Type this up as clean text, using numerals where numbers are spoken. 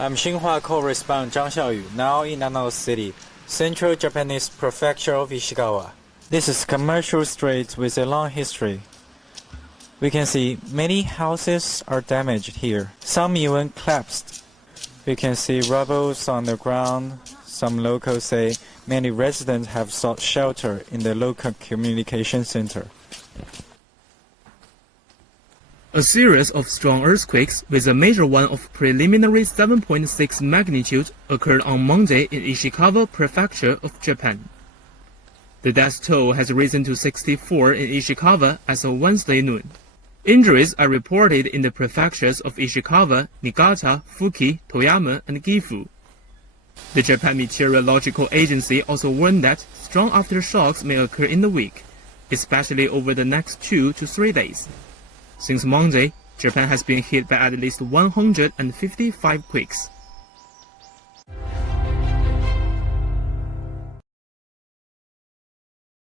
I'm Xinhua correspondent Zhang Xiaoyu, now in Nanao City, central Japanese prefecture of Eshikawa. This is commercial street with a long history. We can see many houses are damaged here. Some even collapsed. We can see rubble on the ground. Some locals say many residents have sought shelter in the local communication center. A series of strong earthquakes with a major one of preliminary 7.6 magnitude occurred on Monday in Ishikawa Prefecture of Japan. The death toll has risen to 64 in Ishikawa as of Wednesday noon. Injuries are reported in the prefectures of Ishikawa, Niigata, Fuki, Toyama, and Gifu. The Japan Meteorological Agency also warned that strong aftershocks may occur in the week, especially over the next 2 to 3 days. Since Monday, Japan has been hit by at least 155 quakes.